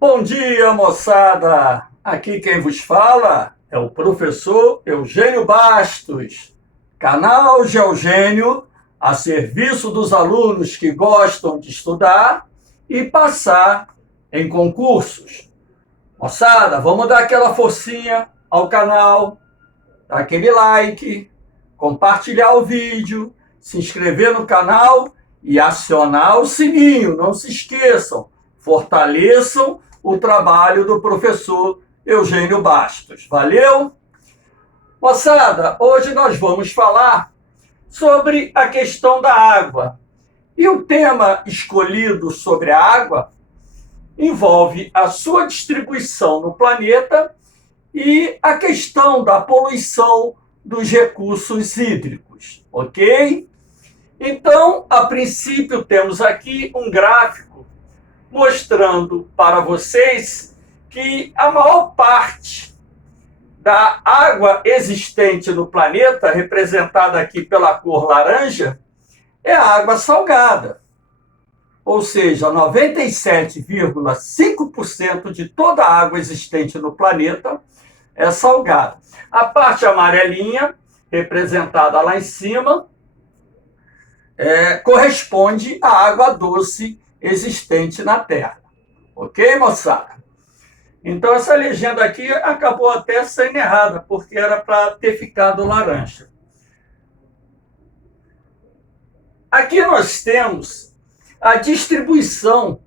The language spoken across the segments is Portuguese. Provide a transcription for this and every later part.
Bom dia, moçada! Aqui quem vos fala é o professor Eugênio Bastos, canal Geogênio, a serviço dos alunos que gostam de estudar e passar em concursos. Moçada, vamos dar aquela forcinha ao canal, dar aquele like, compartilhar o vídeo, se inscrever no canal e acionar o sininho. Não se esqueçam, fortaleçam o trabalho do professor Eugênio Bastos. Valeu? Moçada, hoje nós vamos falar sobre a questão da água. E o tema escolhido sobre a água envolve a sua distribuição no planeta e a questão da poluição dos recursos hídricos, ok? Então, a princípio, temos aqui um gráfico mostrando para vocês que a maior parte da água existente no planeta, representada aqui pela cor laranja, é água salgada. Ou seja, 97,5% de toda a água existente no planeta é salgada. A parte amarelinha, representada lá em cima, corresponde à água doce existente na Terra. Ok, moçada? Então, essa legenda aqui acabou até sendo errada, porque era para ter ficado laranja. Aqui nós temos a distribuição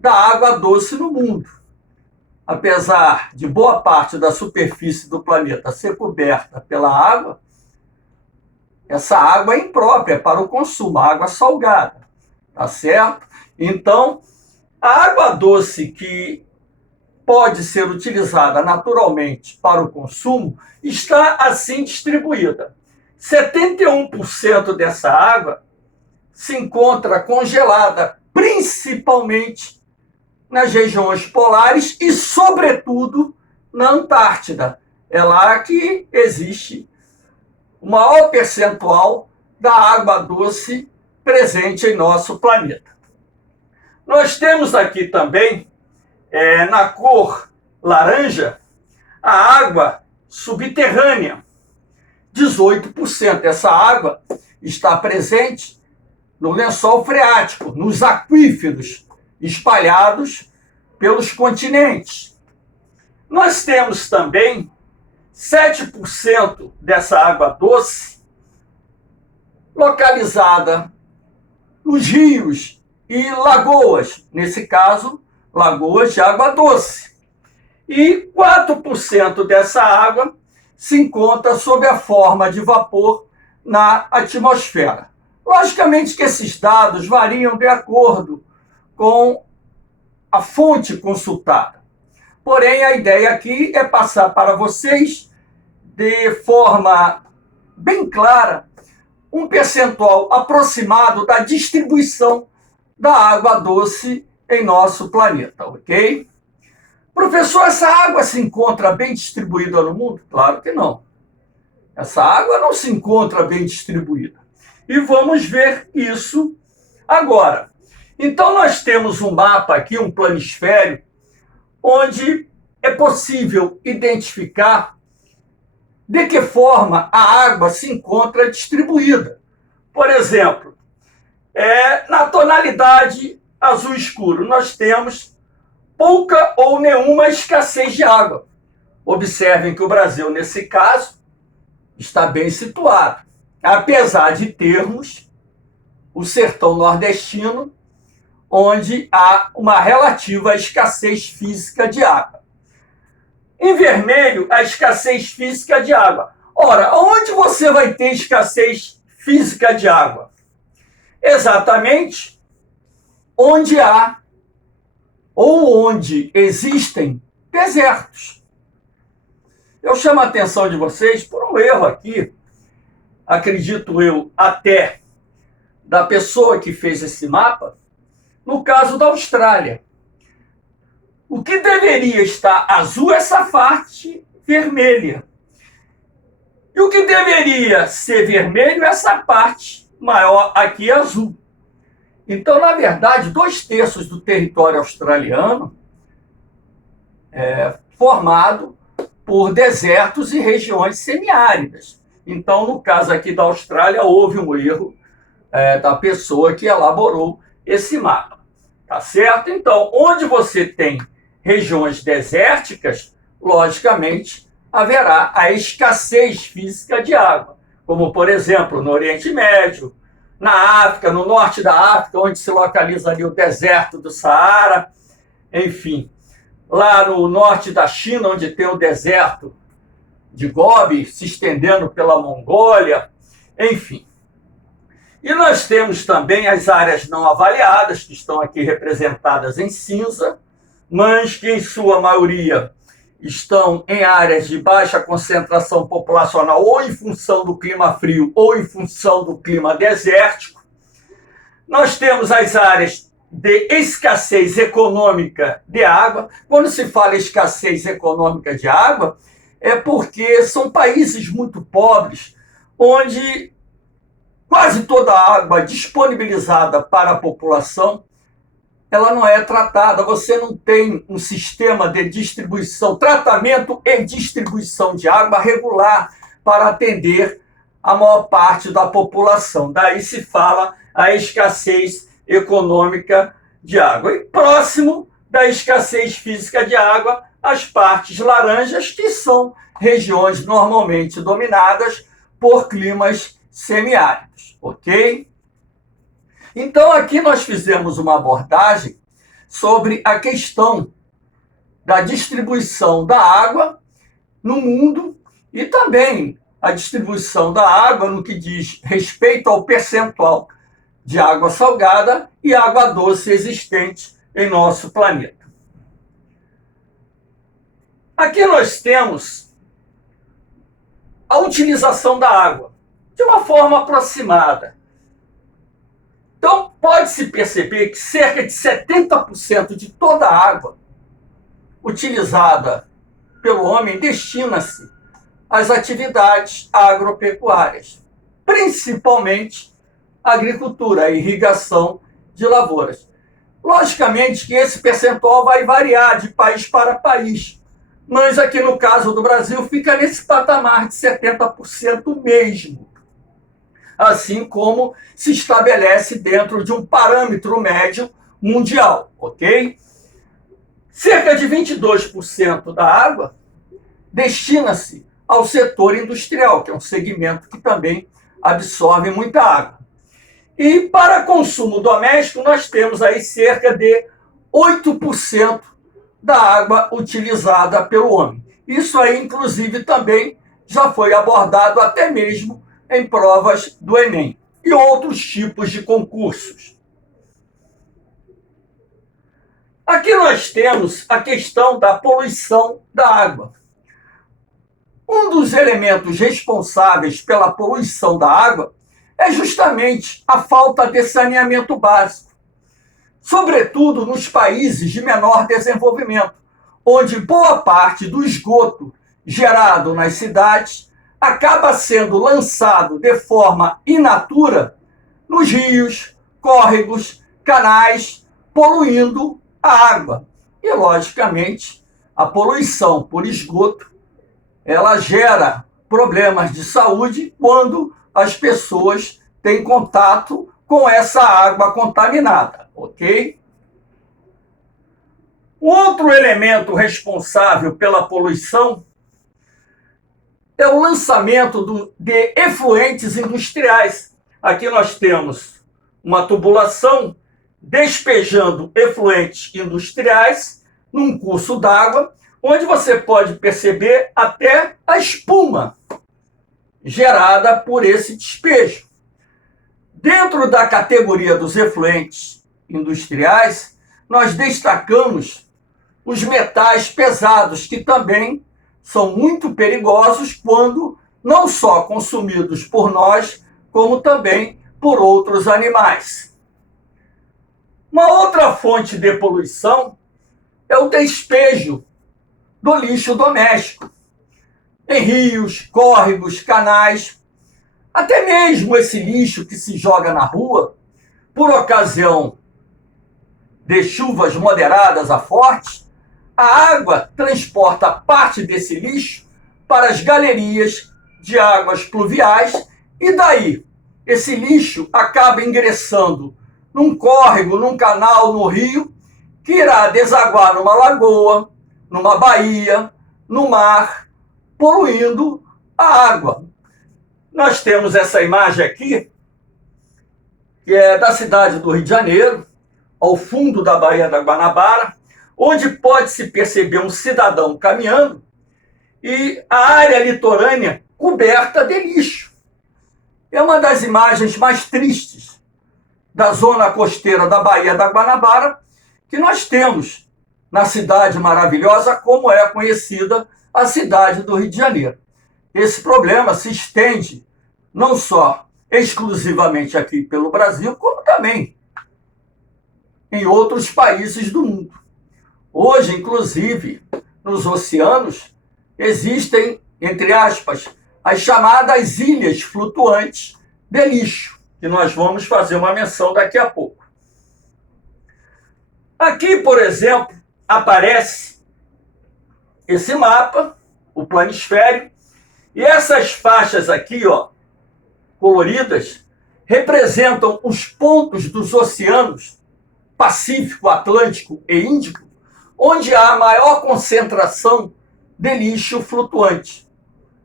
da água doce no mundo. Apesar de boa parte da superfície do planeta ser coberta pela água, essa água é imprópria para o consumo, a água salgada, tá certo? Então, a água doce que pode ser utilizada naturalmente para o consumo está assim distribuída. 71% dessa água se encontra congelada, principalmente nas regiões polares e, sobretudo, na Antártida. É lá que existe o maior percentual da água doce presente em nosso planeta. Nós temos aqui também, na cor laranja, a água subterrânea. 18% dessa água está presente no lençol freático, nos aquíferos espalhados pelos continentes. Nós temos também 7% dessa água doce localizada nos rios e lagoas, nesse caso, lagoas de água doce. E 4% dessa água se encontra sob a forma de vapor na atmosfera. Logicamente que esses dados variam de acordo com a fonte consultada. Porém, a ideia aqui é passar para vocês, de forma bem clara, um percentual aproximado da distribuição da água doce em nosso planeta, ok? Professor, essa água se encontra bem distribuída no mundo? Claro que não. Essa água não se encontra bem distribuída. E vamos ver isso agora. Então, nós temos um mapa aqui, um planisfério, onde é possível identificar de que forma a água se encontra distribuída. Por exemplo, na tonalidade azul escuro, nós temos pouca ou nenhuma escassez de água. Observem que o Brasil, nesse caso, está bem situado, apesar de termos o sertão nordestino, onde há uma relativa escassez física de água. Em vermelho, a escassez física de água. Ora, onde você vai ter escassez física de água? Exatamente onde há ou onde existem desertos. Eu chamo a atenção de vocês por um erro aqui, acredito eu, até da pessoa que fez esse mapa, no caso da Austrália. O que deveria estar azul é essa parte vermelha. E o que deveria ser vermelho é essa parte maior aqui azul. Então, na verdade, 2/3 do território australiano formado por desertos e regiões semiáridas. Então, no caso aqui da Austrália, houve um erro da pessoa que elaborou esse mapa. Tá certo? Então, onde você tem regiões desérticas, logicamente, haverá a escassez física de água, como, por exemplo, no Oriente Médio, na África, no norte da África, onde se localiza ali o deserto do Saara, enfim, lá no norte da China, onde tem o deserto de Gobi, se estendendo pela Mongólia, enfim. E nós temos também as áreas não avaliadas, que estão aqui representadas em cinza, mas que, em sua maioria, estão em áreas de baixa concentração populacional, ou em função do clima frio, ou em função do clima desértico. Nós temos as áreas de escassez econômica de água. Quando se fala escassez econômica de água, é porque são países muito pobres, onde quase toda a água disponibilizada para a população, ela não é tratada. Você não tem um sistema de distribuição, tratamento e distribuição de água regular para atender a maior parte da população. Daí se fala a escassez econômica de água. E próximo da escassez física de água, as partes laranjas, que são regiões normalmente dominadas por climas semiáridos, ok? Então, aqui nós fizemos uma abordagem sobre a questão da distribuição da água no mundo e também a distribuição da água no que diz respeito ao percentual de água salgada e água doce existente em nosso planeta. Aqui nós temos a utilização da água de uma forma aproximada. Então, pode-se perceber que cerca de 70% de toda a água utilizada pelo homem destina-se às atividades agropecuárias, principalmente a agricultura, a irrigação de lavouras. Logicamente que esse percentual vai variar de país para país, mas aqui no caso do Brasil fica nesse patamar de 70% mesmo, assim como se estabelece dentro de um parâmetro médio mundial, ok? Cerca de 22% da água destina-se ao setor industrial, que é um segmento que também absorve muita água. E para consumo doméstico, nós temos aí cerca de 8% da água utilizada pelo homem. Isso aí, inclusive, também já foi abordado até mesmo em provas do Enem e outros tipos de concursos. Aqui nós temos a questão da poluição da água. Um dos elementos responsáveis pela poluição da água é justamente a falta de saneamento básico, sobretudo nos países de menor desenvolvimento, onde boa parte do esgoto gerado nas cidades acaba sendo lançado de forma in natura nos rios, córregos, canais, poluindo a água. E, logicamente, a poluição por esgoto, ela gera problemas de saúde quando as pessoas têm contato com essa água contaminada, ok? Outro elemento responsável pela poluição é o lançamento de efluentes industriais. Aqui nós temos uma tubulação despejando efluentes industriais num curso d'água, onde você pode perceber até a espuma gerada por esse despejo. Dentro da categoria dos efluentes industriais, nós destacamos os metais pesados, que também são muito perigosos quando não só consumidos por nós, como também por outros animais. Uma outra fonte de poluição é o despejo do lixo doméstico em rios, córregos, canais. Até mesmo esse lixo que se joga na rua, por ocasião de chuvas moderadas a fortes, a água transporta parte desse lixo para as galerias de águas pluviais e daí esse lixo acaba ingressando num córrego, num canal, no rio, que irá desaguar numa lagoa, numa baía, no mar, poluindo a água. Nós temos essa imagem aqui, que é da cidade do Rio de Janeiro, ao fundo da Baía da Guanabara, onde pode-se perceber um cidadão caminhando e a área litorânea coberta de lixo. É uma das imagens mais tristes da zona costeira da Baía da Guanabara que nós temos na cidade maravilhosa, como é conhecida a cidade do Rio de Janeiro. Esse problema se estende não só exclusivamente aqui pelo Brasil, como também em outros países do mundo. Hoje, inclusive, nos oceanos, existem, entre aspas, as chamadas ilhas flutuantes de lixo, que nós vamos fazer uma menção daqui a pouco. Aqui, por exemplo, aparece esse mapa, o planisfério, e essas faixas aqui, ó, coloridas, representam os pontos dos oceanos Pacífico, Atlântico e Índico, onde há a maior concentração de lixo flutuante.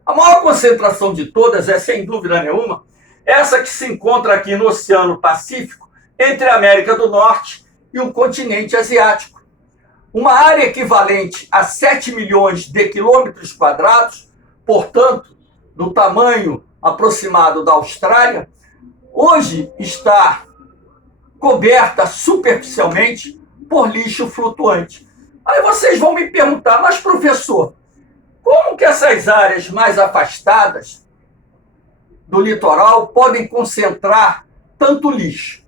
A maior concentração de todas é, sem dúvida nenhuma, essa que se encontra aqui no Oceano Pacífico, entre a América do Norte e o continente asiático. Uma área equivalente a 7 milhões de quilômetros quadrados, portanto, do tamanho aproximado da Austrália, hoje está coberta superficialmente por lixo flutuante. Aí vocês vão me perguntar, mas professor, como que essas áreas mais afastadas do litoral podem concentrar tanto lixo?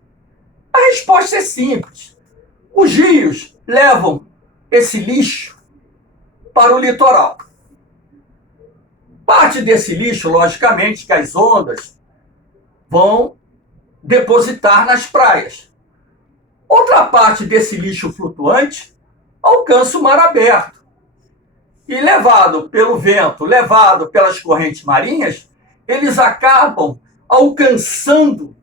A resposta é simples. Os rios levam esse lixo para o litoral. Parte desse lixo, logicamente, que as ondas vão depositar nas praias. Outra parte desse lixo flutuante alcança o mar aberto. E levado pelo vento, levado pelas correntes marinhas, eles acabam alcançando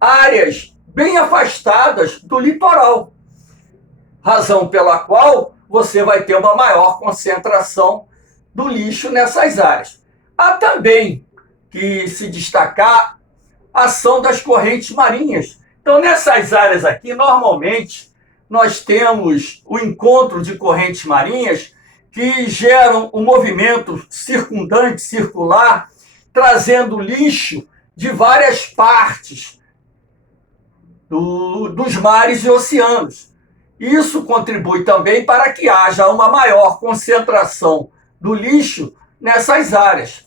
áreas bem afastadas do litoral. Razão pela qual você vai ter uma maior concentração do lixo nessas áreas. Há também que se destacar a ação das correntes marinhas. Então, nessas áreas aqui, normalmente, nós temos o encontro de correntes marinhas que geram um movimento circundante, circular, trazendo lixo de várias partes dos mares e oceanos. Isso contribui também para que haja uma maior concentração do lixo nessas áreas.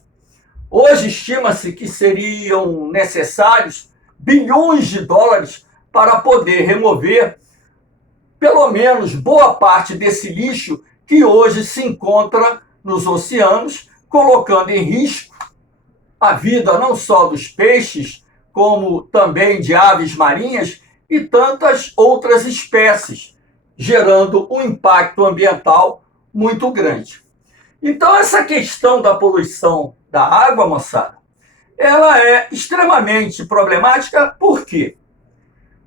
Hoje estima-se que seriam necessários bilhões de dólares para poder remover pelo menos boa parte desse lixo que hoje se encontra nos oceanos, colocando em risco a vida não só dos peixes, como também de aves marinhas e tantas outras espécies, gerando um impacto ambiental muito grande. Então, essa questão da poluição da água, moçada, ela é extremamente problemática. Por quê?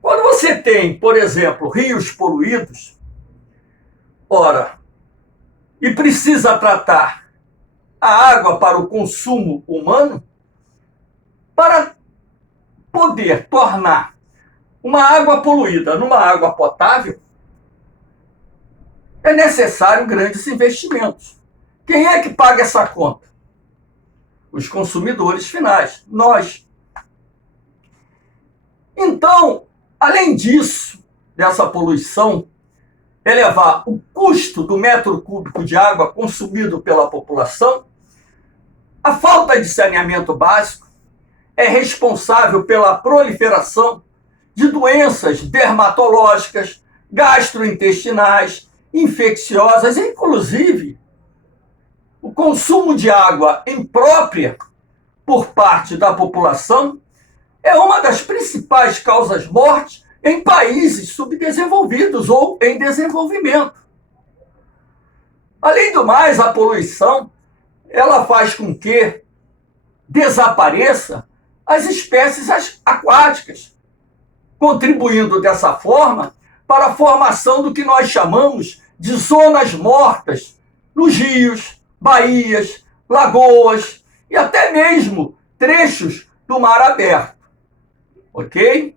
Quando você tem, por exemplo, rios poluídos, ora, e precisa tratar a água para o consumo humano, para poder tornar uma água poluída numa água potável, é necessário grandes investimentos. Quem é que paga essa conta? Os consumidores finais, nós. Então, além disso, dessa poluição, elevar o custo do metro cúbico de água consumido pela população, a falta de saneamento básico é responsável pela proliferação de doenças dermatológicas, gastrointestinais, infecciosas, inclusive o consumo de água imprópria por parte da população é uma das principais causas mortes em países subdesenvolvidos ou em desenvolvimento. Além do mais, a poluição, ela faz com que desapareça as espécies aquáticas, contribuindo dessa forma para a formação do que nós chamamos de zonas mortas nos rios, baías, lagoas e até mesmo trechos do mar aberto. Ok?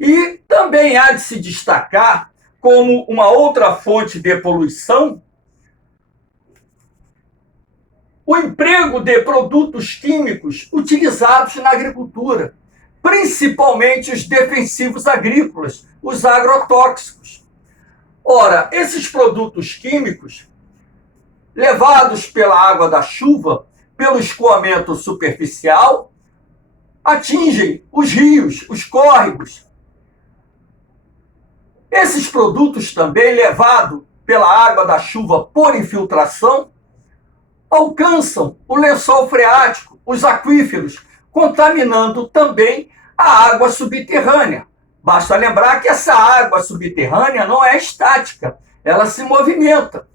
E também há de se destacar como uma outra fonte de poluição o emprego de produtos químicos utilizados na agricultura, principalmente os defensivos agrícolas, os agrotóxicos. Ora, esses produtos químicos, levados pela água da chuva, pelo escoamento superficial, atingem os rios, os córregos. Esses produtos também, levados pela água da chuva por infiltração, alcançam o lençol freático, os aquíferos, contaminando também a água subterrânea. Basta lembrar que essa água subterrânea não é estática, ela se movimenta.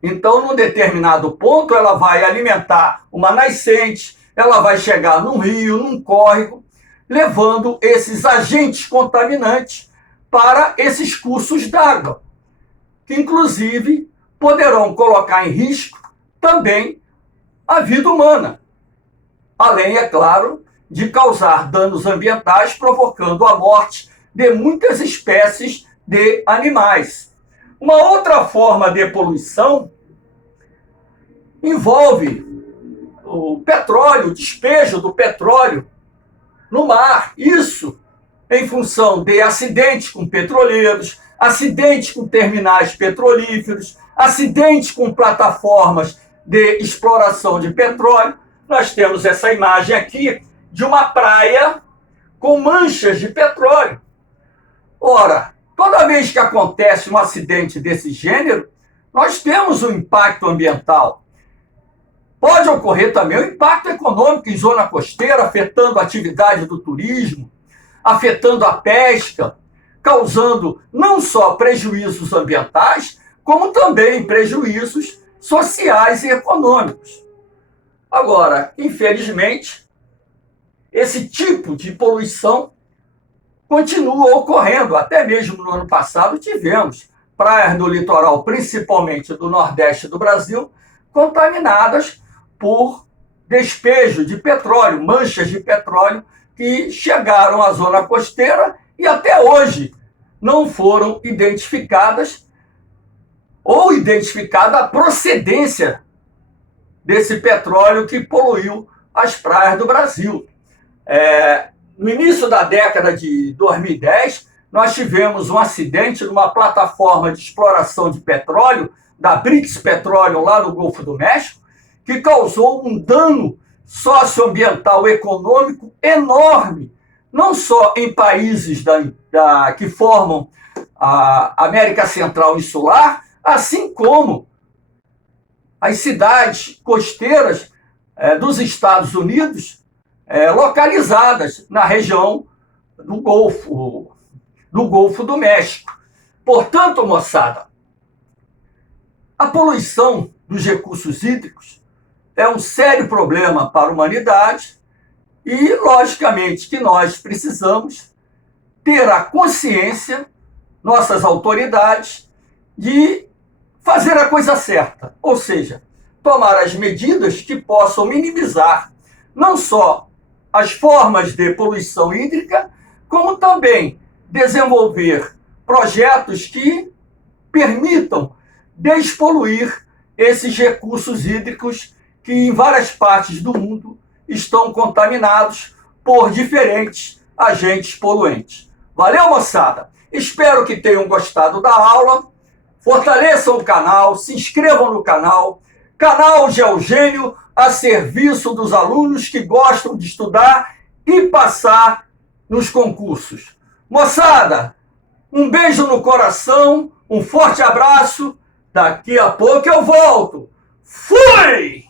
Então, num determinado ponto, ela vai alimentar uma nascente, ela vai chegar num rio, num córrego, levando esses agentes contaminantes para esses cursos d'água, que inclusive poderão colocar em risco também a vida humana, além, é claro, de causar danos ambientais, provocando a morte de muitas espécies de animais. Uma outra forma de poluição envolve o petróleo, o despejo do petróleo no mar. Isso em função de acidentes com petroleiros, acidentes com terminais petrolíferos, acidentes com plataformas de exploração de petróleo. Nós temos essa imagem aqui de uma praia com manchas de petróleo. Ora, toda vez que acontece um acidente desse gênero, nós temos um impacto ambiental. Pode ocorrer também um impacto econômico em zona costeira, afetando a atividade do turismo, afetando a pesca, causando não só prejuízos ambientais, como também prejuízos sociais e econômicos. Agora, infelizmente, esse tipo de poluição continua ocorrendo. Até mesmo no ano passado tivemos praias do litoral, principalmente do Nordeste do Brasil, contaminadas por despejo de petróleo, manchas de petróleo que chegaram à zona costeira e até hoje não foram identificadas ou identificada a procedência desse petróleo que poluiu as praias do Brasil. No início da década de 2010, nós tivemos um acidente numa plataforma de exploração de petróleo, da Brix Petroleum, lá no Golfo do México, que causou um dano socioambiental econômico enorme, não só em países que formam a América Central Insular, assim como as cidades costeiras dos Estados Unidos, localizadas na região do Golfo do México. Portanto, moçada, a poluição dos recursos hídricos é um sério problema para a humanidade e, logicamente, que nós precisamos ter a consciência, nossas autoridades, de fazer a coisa certa, ou seja, tomar as medidas que possam minimizar não só as formas de poluição hídrica, como também desenvolver projetos que permitam despoluir esses recursos hídricos que em várias partes do mundo estão contaminados por diferentes agentes poluentes. Valeu, moçada? Espero que tenham gostado da aula. Fortaleçam o canal, se inscrevam no canal. Canal Geogênio a serviço dos alunos que gostam de estudar e passar nos concursos. Moçada, um beijo no coração, um forte abraço. Daqui a pouco eu volto. Fui!